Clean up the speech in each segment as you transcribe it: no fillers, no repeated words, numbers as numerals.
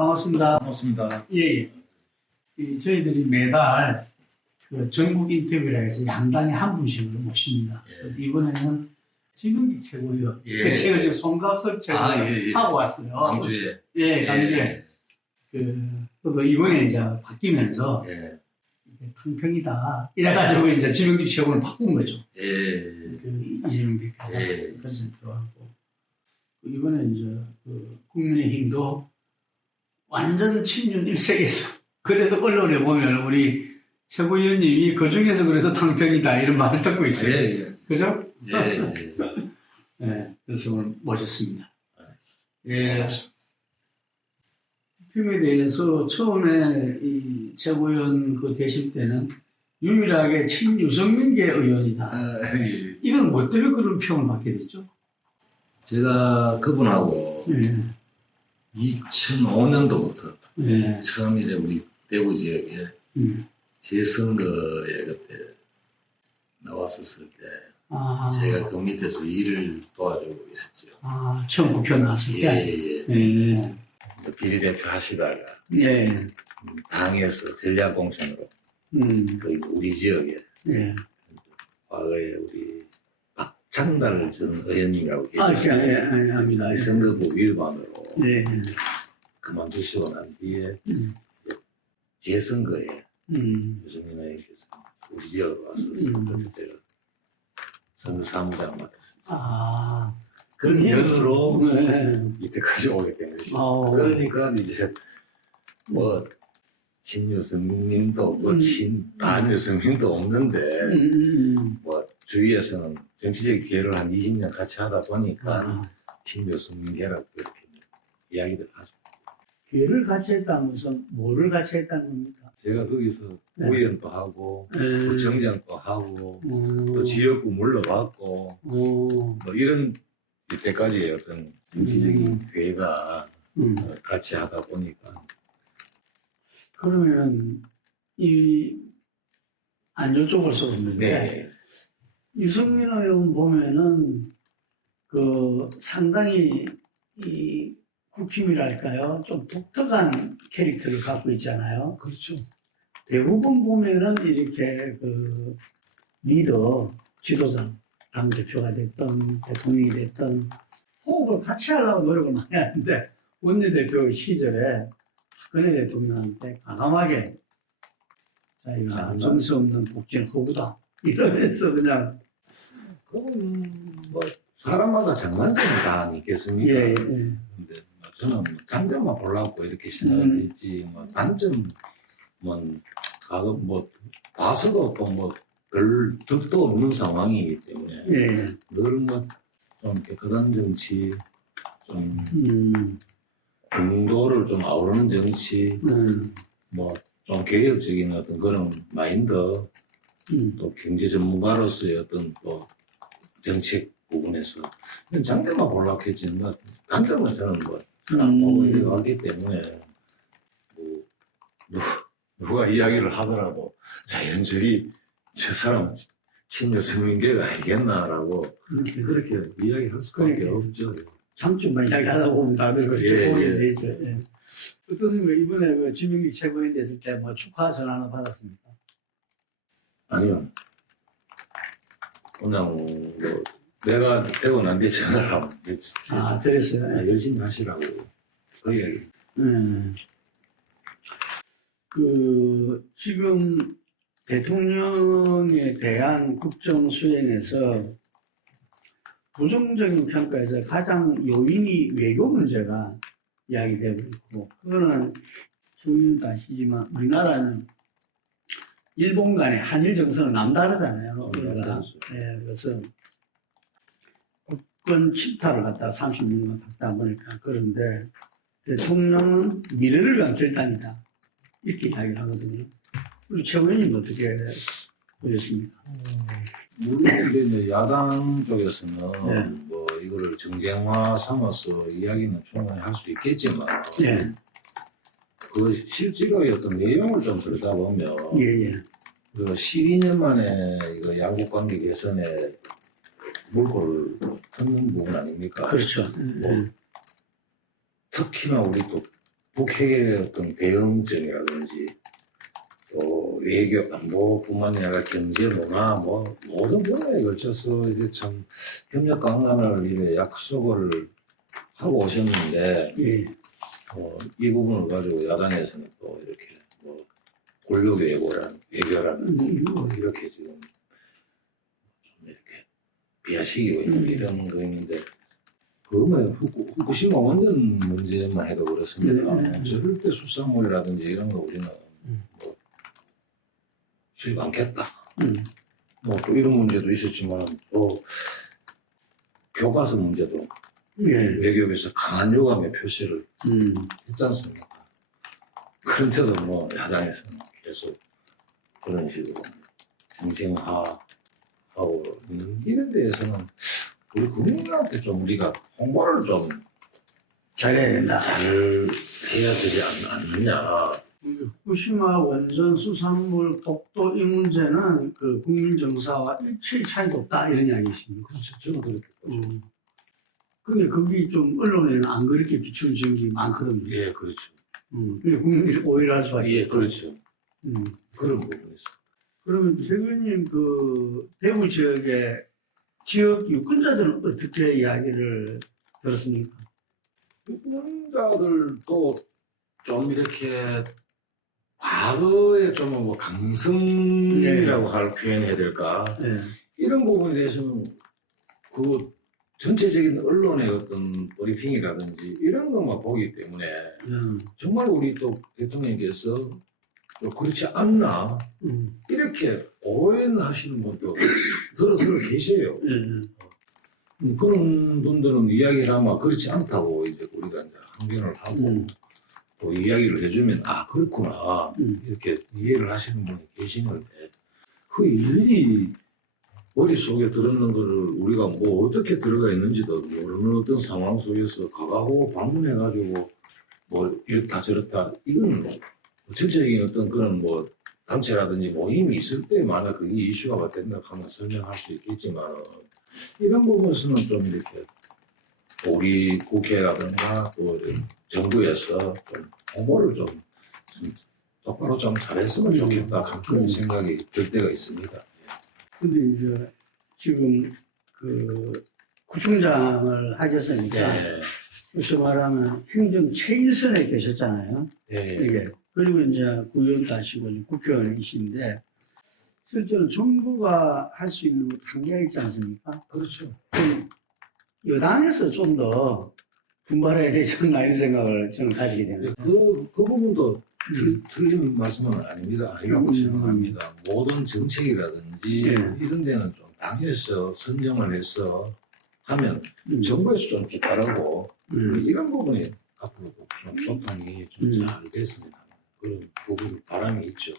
반갑습니다. 반갑습니다. 예, 예. 저희들이 매달 그 전국 인터뷰라 해서 양당에 한 분씩을 모십니다. 예. 그래서 이번에는 김은기 최고위원. 예. 제가 지금 송갑석 최고위원 하고 왔어요. 광주에. 예, 강주에. 저도 이번에 이제 바뀌면서 예. 강평이다. 이래가지고 이제 김은기 최고를 바꾼 거죠. 예. 그 이재명 대표가 예. 그래서 들어왔고. 이번에 이제 그 국민의힘도 완전 친윤 일색에서 그래도 언론에 보면 우리 최고위원님이 그 중에서 그래도 당평이다 이런 말을 듣고 있어요. 예. 그죠? 예. 네, 그래서 오늘 모셨습니다. 예. 팀에 대해서 처음에 이 최고위원 그 되실 때는 유일하게 친유승민계 의원이다. 예. 이건 뭐 때문에 그런 평을 받게 됐죠? 제가 그분하고 예. 2005년도부터 예. 처음 이제 우리 대구 지역에 재선거에 그때 나왔었을 때 제가 그 밑에서 일을 도와주고 있었죠. 처음 국회 나왔을 때? 예. 예. 비례대표 하시다가 예. 당에서 전략공천으로 그 우리 지역에 예. 과거에 우리 박창달 전 의원님이라고 예, 압니다. 선거법 위반으로 예. 그만두시고 난 뒤에 재선거에 유승민 의원께서 우리 지역으로 왔었어요. 그때 제가 선거 사무장 맡았었죠. 그런 연으로 이때까지 오게 된 것이죠. 그러니까 이제 뭐 친유승민도 뭐 반유승민도 없는데 뭐 주위에서는 정치적 기회를 한 20년 같이 하다 보니까 친유승민계라고 그렇게 이야기들 하죠. 기회를 같이 했다면서 뭐를 같이 했다는 겁니까? 제가 거기서 의원도 하고 구청장도 하고 또 지역구 물러봤고 뭐 이런 이때까지의 어떤 정치적인 기회가 같이 하다 보니까. 그러면 안 여쭤볼 수 없는데 네. 유승민 의원 보면은 그 상당히 이 국힘이랄까요? 좀 독특한 캐릭터를 갖고 있잖아요. 그렇죠. 대부분 보면은 이렇게 그 리더, 지도자, 당대표가 됐던 대통령이 됐던 호흡을 같이 하려고 노력을 많이 하는데 원내대표 시절에 박근혜 대통령한테 과감하게 자기가 정수 없는 복진 허구다 이러면서 그냥 그건 뭐 사람마다 장단점이 다 아니겠습니까? 예. 근데 저는 뭐 장점만 보려고 이렇게 생각을 했지 뭐 단점은 가끔 뭐 봐서도 또 뭐 별 득도 없는 상황이기 때문에 늘 뭐 좀 깨끗한 정치, 좀 중도를 좀 아우르는 정치, 뭐 좀 개혁적인 어떤 그런 마인드, 또 경제 전문가로서의 어떤 또 정책 부분에서 장점만 보려고 했지 뭐 단점은 저는 뭐 잘 안 보고 이러기 때문에 뭐 누가 이야기를 하더라도 자연스레 저 사람은 친유승민계가 아니겠나라고 그렇게 이야기할 수밖에 없죠. 장점만 이야기하다 보면 다들 그렇게 보게 되죠. 어떻습니까? 이번에 그 지명기 최고위원 됐을 때 뭐 축하 전화는 받았습니까? 아니요. 그냥 뭐 내가 되고 난 뒤에 전화를 하면 그랬어요. 열심히 하시라고 그 이야기. 지금 대통령에 대한 국정 수행에서 부정적인 평가에서 가장 요인이 외교 문제가 이야기되고 있고, 그거는 소유도 아시지만 우리나라는 일본 간의 한일 정서는 남다르잖아요. 그래서 국권 침탈을 갖다가 30년간 갖다 보니까 그런데 대통령은 미래를 위한 결단이다. 이렇게 이야기를 하거든요. 우리 최고위원님 어떻게 보셨습니까? 물론 이제 야당 쪽에서는 뭐 이거를 정쟁화 삼아서 이야기는 충분히 할 수 있겠지만 그 실제로의 어떤 내용을 좀 들여다보면 그 12년 만에 이거 양국 관계 개선에 물꼬를 터는 부분 아닙니까? 그렇죠. 뭐 특히나 우리 또 북핵의 어떤 대응점이라든지 또 외교 안보뿐만이 아니라 경제 문화 뭐 모든 분야에 걸쳐서 이게 참 협력 강화를 이렇게 약속을 하고 오셨는데 예. 이 부분을 가지고 야당에서는 또 이렇게 뭐 권력 외교라는 뭐 이렇게 지금 좀 이렇게 비하시기고 있는 이런 거 있는데 그뭐 후쿠시마 원전 문제만 해도 그렇습니다. 절대 수산물이라든지 이런 거 우리는 뭐 수입 않겠다. 뭐 또 이런 문제도 있었지만 또 교과서 문제도 외교부에서 강한 요감의 표시를 했지 않습니까? 그런데도 뭐 야당에서는 계속 그런 식으로 정쟁하고 있는 이런 데에서는 우리 국민들한테 좀 우리가 홍보를 좀 잘해야 된다. 잘 해야 되지 않느냐. 후쿠시마 원전 수산물 독도 이 문제는 그 국민 정서와 일체의 차이도 없다 이런 이야기이십니까? 그렇죠. 저는 그렇게 보죠. 근데 거기 좀 언론에는 안 그렇게 비추는 지역이 많거든요. 예, 그렇죠. 근데 국민들이 오해를 할 수밖에 예, 없고. 그렇죠. 그런 부분에서. 그러면 최 의원님 그 대구 지역의 지역 유권자들은 어떻게 이야기를 들었습니까? 유권자들도 좀 이렇게 과거에 좀 뭐 강성이라고 할 표현해야 될까? 네. 이런 부분에 대해서는 그 전체적인 언론의 어떤 브리핑이라든지 이런 것만 보기 때문에 정말 우리 또 대통령께서 그렇지 않나 이렇게 오해하시는 분도 들어 계세요. 그런 분들은 이야기를 하면 그렇지 않다고 이제 우리가 이제 항변을 하고 또 이야기를 해주면 아 그렇구나 이렇게 이해를 하시는 분이 계시는데 그 일일이 머릿속에 들었는 거를 우리가 뭐 어떻게 들어가 있는지도 모르는 어떤 상황 속에서 가가고 방문해가지고 뭐 이렇다 저렇다 이건 뭐 전체적인 어떤 그런 뭐 단체라든지 모임이 있을 때만은 그게 이슈화가 된다 하면 설명할 수 있겠지만 이런 부분에서는 좀 이렇게 우리 국회라든가 또 정부에서 좀 홍보를 좀 똑바로 좀 잘했으면 좋겠다 그런 생각이 들 때가 있습니다. 근데 이제 지금 그 구청장을 하셨으니까 그래서 말하면 행정 최일선에 계셨잖아요. 이게 그리고 이제 구의원도 하시고 국회의원이신데 실제로 정부가 할 수 있는 한계가 있지 않습니까? 그렇죠. 여당에서 좀 더 분발해야 되지 않나 이런 생각을 저는 가지게 됩니다. 그 부분도 틀린 말씀은 아니라고 생각합니다. 모든 정책이라든지 이런 데는 좀 당에서 선정을 해서 하면 정부에서 좀 뒤따르고 이런 부분이 앞으로도 좀 소통이 좀 잘 됐습니다. 그런 부분 바람이 있죠.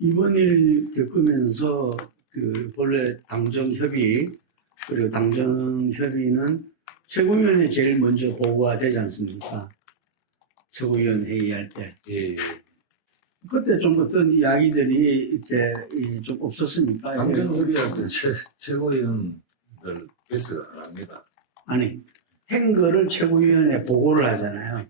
이번 일 겪으면서 그 본래 당정협의 그리고 당정협의는 최고위원회 제일 먼저 보고가 되지 않습니까? 최고위원 회의할 때. 예. 그때 좀 어떤 이야기들이 이렇게 좀 없었습니까? 당정협의할 때 최고위원들 배스가 안 합니다. 아니, 행거를 최고위원회에 보고를 하잖아요.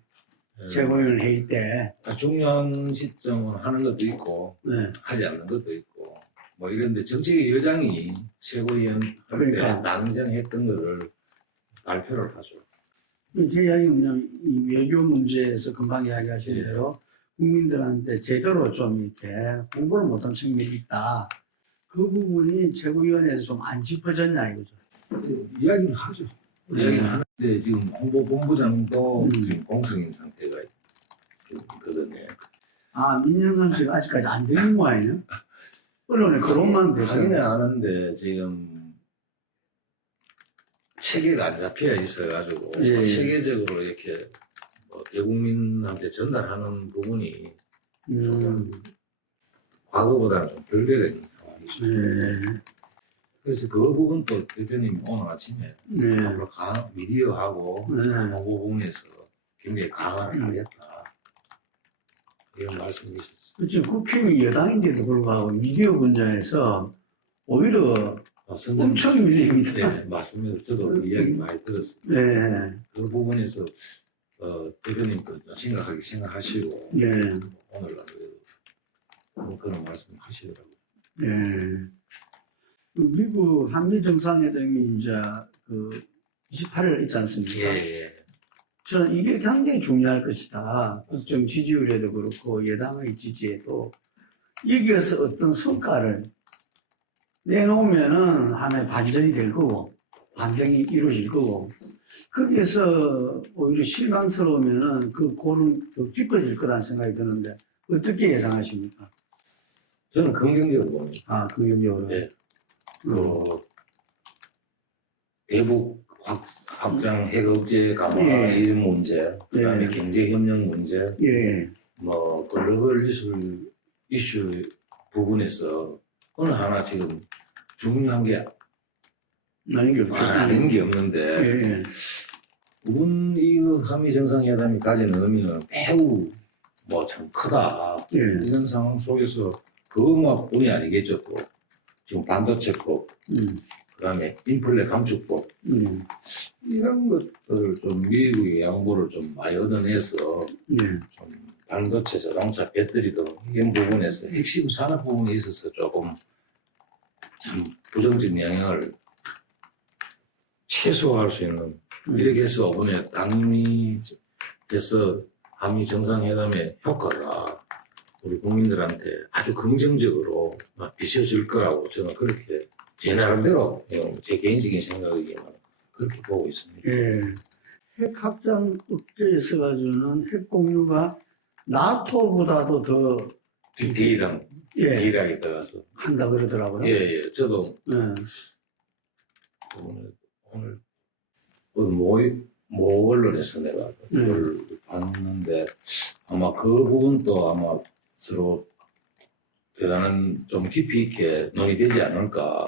최고위원 회의 때. 중요한 시점은 하는 것도 있고 하지 않는 것도 있고 뭐 이런데 정책위 의장이 최고위원 할 때 당정했던 거를 발표를 하죠. 제 이야기는 그냥 이 외교 문제에서 금방 이야기하신 대로 국민들한테 제대로 좀 이렇게 홍보를 못한 측면이 있다. 그 부분이 최고위원회에서 좀 안 짚어졌냐 이거죠. 이야기는 하죠. 이야기는 하는데 지금 홍보본부장도 지금 공석인 상태가 있거든요. 아, 민영삼 씨가 아직까지 안 되는 거 아니에요? 언론에 그런만 돼서. 하기는 하는데 지금 체계가 안 잡혀 있어가지고 체계적으로 이렇게 뭐 대국민한테 전달하는 부분이 조금 과거보다는 좀 덜 되는 상황이죠. 그래서 그 부분도 대표님 오늘 아침에 앞으로 미디어하고 홍보 부분에서 굉장히 강화를 하겠다 이런 말씀이 있었어요. 지금 국회의 여당인데도 불구하고 미디어 분야에서 오히려 엄청 밀립니다. 네, 맞습니다. 저도 이야기 많이 들었습니다. 그 부분에서 대표님도 심각하게 생각하시고 예. 오늘 뭐 그런 말씀 하시더라고요. 예. 그 미국 한미 정상회담이 이제 그 28일 있지 않습니까? 예. 저는 이게 굉장히 중요할 것이다. 국정 지지율에도 그렇고 여당의 지지에도 여기에서 어떤 성과를 내놓으면은 하나의 반전이 될 거고 반등이 이루어질 거고 거기에서 오히려 실망스러우면은 그 골은 더 깊어질 거라는 생각이 드는데 어떻게 예상하십니까? 저는 긍정적으로 봅니다. 아, 긍정적으로. 예. 대북 확장 핵 억제 강화 예. 이런 문제, 그다음에 예. 경제 협력 문제, 예. 뭐 글로벌 이슈 부분에서 어느 하나 지금 중요한 게 아닌 게 없죠. 아닌 게 없는데 예. 이번 이 한미 정상회담이 가진 의미는 매우 뭐 참 크다. 예. 이런 상황 속에서 그것만뿐이 아니겠죠. 또 지금 반도체법, 그다음에 인플레 감축법 이런 것들을 좀 미국의 양보를 좀 많이 얻어내서 예. 좀 반도체, 자동차, 배터리 등 이런 부분에서 핵심 산업 부분에 있어서 조금 참 부정적인 영향을 최소화할 수 있는 이렇게 해서 이번에 당미에서 한미 정상회담의 효과가 우리 국민들한테 아주 긍정적으로 비춰질 거라고 저는 그렇게 제 나름대로 제 개인적인 생각이지만 그렇게 보고 있습니다. 예. 핵 확장 억제에 있어가지고는 핵 공유가 나토보다도 더 디테일하게 들어가서. 한다 그러더라고요. 예. 저도 예. 오늘 모 언론에서 내가 그걸 봤는데 아마 그 부분도 아마 서로 대단한 좀 깊이 있게 논의되지 않을까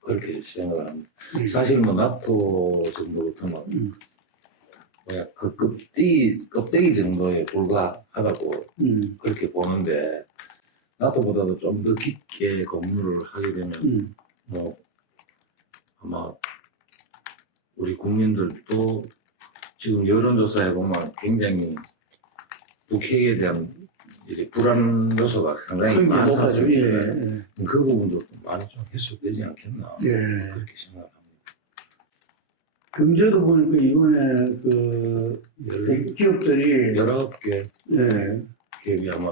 그렇게 생각을 합니다. 사실 뭐 나토 정도부터는 뭐야 그 껍데기 정도에 불과하다고 그렇게 보는데 나토보다도 좀 더 깊게 공유를 하게 되면 뭐 아마 우리 국민들도 지금 여론조사 해보면 굉장히 북핵에 대한 불안 요소가 상당히 많지 않습니까? 예. 그 부분도 많이 좀 해소되지 않겠나 예. 그렇게 생각합니다. 경제도 보니까 이번에 그 기업들이 19개 예. 기업이 아마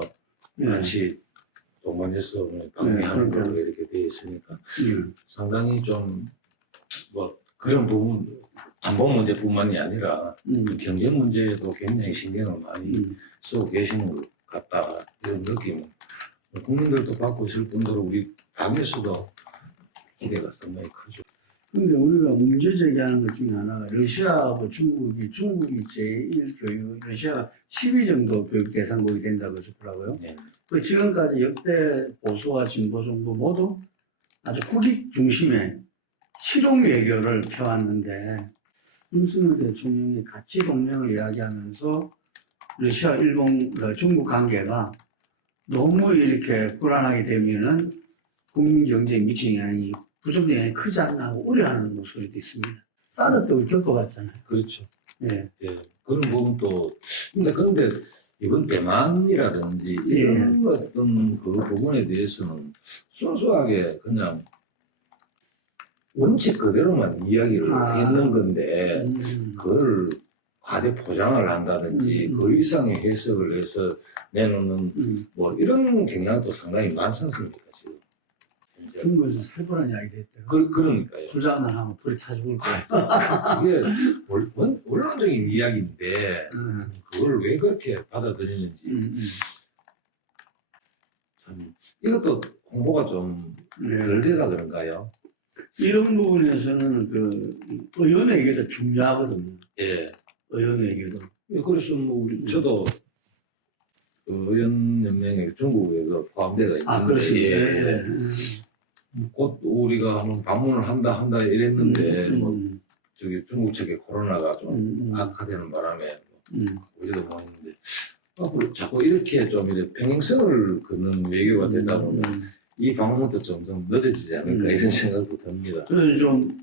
예. 같이 동반해서 방미하는 그러니까. 걸로 이렇게 돼 있으니까 예. 상당히 좀 뭐 그런 부분 안보 문제뿐만이 아니라 경제 문제에도 굉장히 신경을 많이 쓰고 계시는 것 같다 이런 느낌은 국민들도 받고 있을 뿐더러 우리 당에서도 기대가 상당히 크죠. 근데 우리가 문제 제기하는 것 중에 하나가 러시아하고 중국이 제1 교육, 러시아가 10위 정도 교육 대상국이 된다고 하더라고요. 네. 그 지금까지 역대 보수와 진보 정부 모두 아주 국익 중심의 실용 외교를 펴왔는데 윤석열 대통령이 가치 동맹을 이야기하면서 러시아, 일본, 중국 관계가 너무 이렇게 불안하게 되면은 국민 경제에 미치는 영향이 부정적 영향이 크지 않나 하고 우려하는 목소리도 있습니다. 사드도 겪어봤잖아요. 그렇죠. 예. 예. 그런 부분도 그런데 이번 대만이라든지 이런 어떤 그 부분에 대해서는 순수하게 그냥 원칙 그대로만 이야기를 했는 건데 그걸 과대 포장을 한다든지 그 이상의 해석을 해서 내놓는 뭐 이런 경향도 상당히 많지 않습니까 지금? 중국에서 살벌한 이야기도 했대요. 그러니까요. 불장난 하면 불이 타 죽을 거야. 이게 원론적인 이야기인데 그걸 왜 그렇게 받아들이는지 참 이것도 홍보가 좀 덜 돼서 그런가요? 이런 부분에서는 그 의원에게도 중요하거든요. 예. 의원에게도. 그래서 뭐 저도 그 의원연맹에 중국에 그 포함되어 있는데 그렇습니다. 예. 곧 우리가 한번 방문을 한다 이랬는데 뭐 저기 중국 측에 코로나가 좀 악화되는 바람에 우리도 뭐 했는데 앞으로 자꾸 이렇게 좀 이렇게 평행선을 긋는 외교가 되다 보면 이 방문도 점점 늦어지지 않을까 이런 생각도 듭니다. 그래서 좀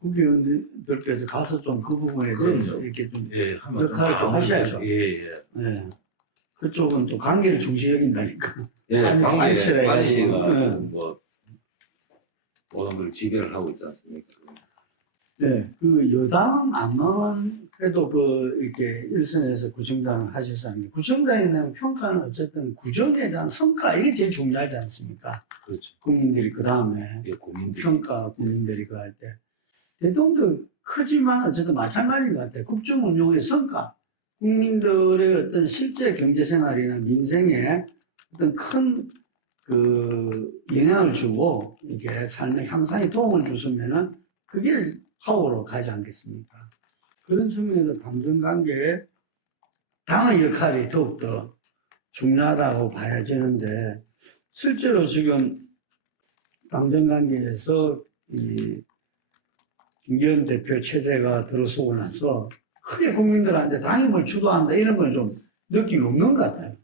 국회의원들께서 가서 좀 그 부분에 대해서 그럼요. 이렇게 좀 예, 하면 역할을 좀 하셔야죠. 예, 예. 네. 그쪽은 또 관계를 중시 여긴다니까. 예, 관계를 관계가 해가지고. 네. 뭐 모든 걸 지배를 하고 있지 않습니까? 네, 그 여당은 아마 그래도 이렇게 일선에서 구청장 하셨었는데 구청장에 대한 평가는 어쨌든 구정에 대한 성과 이게 제일 중요하지 않습니까? 그렇죠. 국민들이 그 다음에 예, 국민들. 평가 국민들이 그 할 때 대통령도 크지만 어쨌든 마찬가지인 것 같아요. 국정 운영의 성과, 국민들의 어떤 실제 경제 생활이나 민생에 어떤 큰 영향을 주고 이게 삶의 향상에 도움을 줬으면은 그게 파워로 가지 않겠습니까? 그런 측면에서 당정관계에 당의 역할이 더욱더 중요하다고 봐야지는데 실제로 지금 당정관계에서 이 김기현 대표 체제가 들어서고 나서 크게 국민들한테 당이 뭘 주도한다 이런 건 좀 느낌이 없는 것 같아요.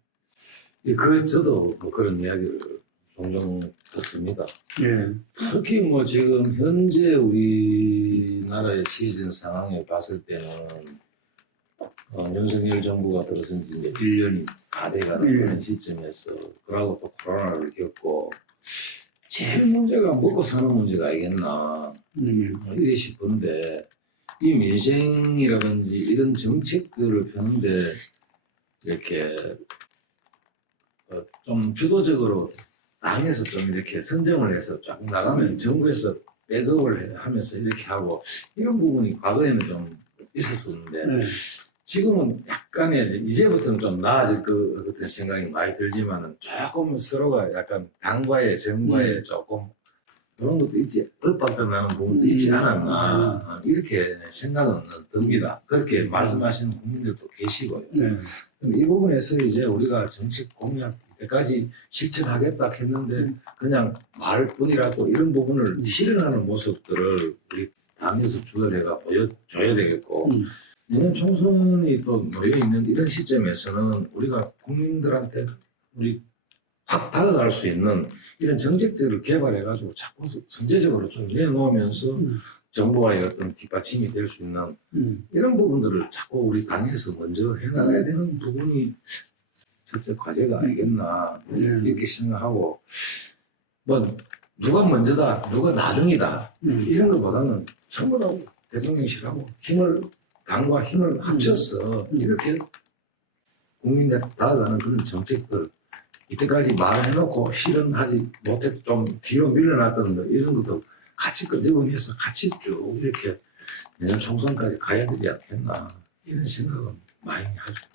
예, 저도 뭐 그런 이야기를 종종 듣습니다. 예. 특히 뭐 지금 현재 우리나라에 처해진 상황에 봤을 때는 윤석열 정부가 들어선 지 이제 1년이 다 돼가는 예. 그런 시점에서 그러고 또 코로나를 겪고 제일 문제가 먹고 사는 문제가 아니겠나 이래 싶은데 이 민생이라든지 이런 정책들을 펴는데 이렇게 좀 주도적으로 당에서 좀 이렇게 선정을 해서 쫙 나가면 정부에서 백업을 하면서 이렇게 하고 이런 부분이 과거에는 좀 있었었는데 네. 지금은 약간의 이제부터는 좀 나아질 것 같은 생각이 많이 들지만은 조금 서로가 약간 당과의 정과의 조금 그런 것도 있지 엇박자 나는 부분도 있지 않았나 이렇게 생각은 듭니다. 그렇게 말씀하시는 국민들도 계시고요. 네. 이 부분에서 이제 우리가 정책 공약 때까지 실천하겠다 했는데 그냥 말뿐이라고 이런 부분을 실현하는 모습들을 우리 당에서 주도해가 보여줘야 되겠고 내년 총선이 또 놓여있는 이런 시점에서는 우리가 국민들한테 우리 확 다가갈 수 있는 이런 정책들을 개발해가지고 자꾸 선제적으로 좀 내놓으면서 정부와의 어떤 뒷받침이 될 수 있는 이런 부분들을 자꾸 우리 당에서 먼저 해나가야 되는 부분이 첫째 과제가 아니겠나 이렇게 생각하고 뭐 누가 먼저다 누가 나중이다 이런 것보다는 전부 다 대통령실하고 당과 힘을 합쳐서 이렇게 국민들 다가가는 그런 정책들 이때까지 말해놓고 실현하지 못해도 좀 뒤로 밀려났던 거 이런 것도 같이 끄집어내서 같이 쭉 이렇게 내년 총선까지 가야 되지 않겠나 이런 생각은 많이 하죠.